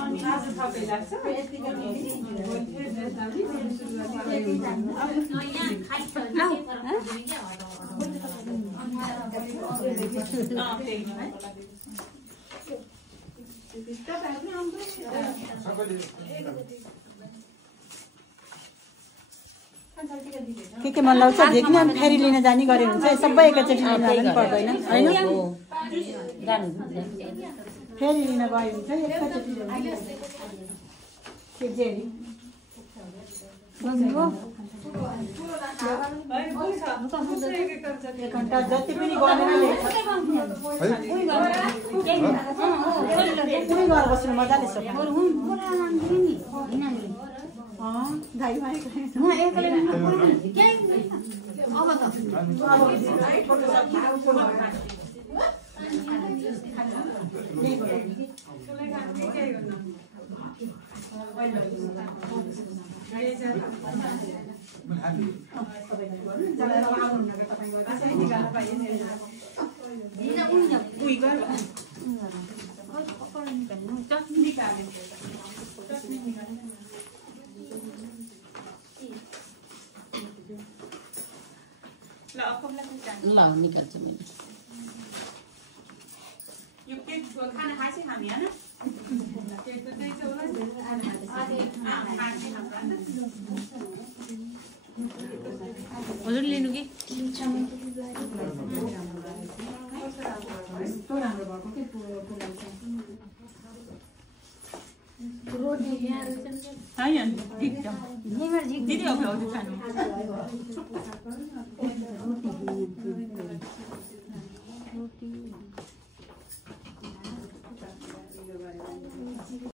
आज थपै लाग्छ के मन लाग्छ झिक्ने अनि फेरि लिन जाने गरे हुन्छ सबै एकैचोटि लिन जानु पर्दैन हैन फेरि लिन गयो हुन्छ एकैचोटि के जेरी बस्नु एक घण्टा जति पनि गरेर ल्याउँछ बस्नु मजाले छ ल निकाल्छु मैले यो केक खाना खाइछ हामी हैन केक त त्यही छ होला हजुर लिनु कि रोटी ल्याएर हैन एकदम नेमर झिक दिदी अब हजुर खानु रोटी